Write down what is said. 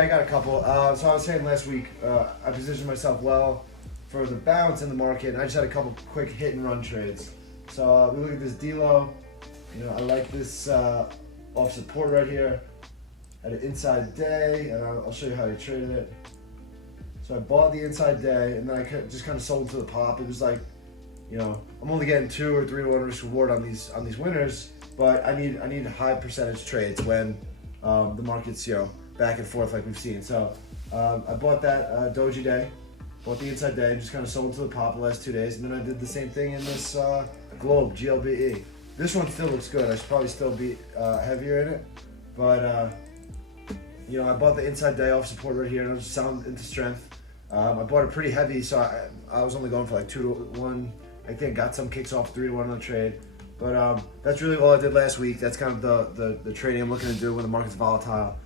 I got a couple. So I was saying last week, I positioned myself well for the bounce in the market, and I just had a couple quick hit and run trades. So we look at this D-Lo. I like this off support right here. Had an inside day, and I'll show you how I traded it. So I bought the inside day, and then I just kind of sold to the pop. It was like, I'm only getting 2 or 3 to 1 risk reward on these winners, but I need high percentage trades when the market's back and forth like we've seen. So I bought that doji day, bought the inside day, and just kind of sold to the pop the last 2 days, and then I did the same thing in this globe GLBE. This one still looks good. I should probably still be heavier in it, but I bought the inside day off support right here, and I was selling into strength. I bought it pretty heavy, so I was only going for like 2 to 1. I think got some kicks off 3 to 1 on the trade. But that's really all I did last week. That's kind of the trading I'm looking to do when the market's volatile.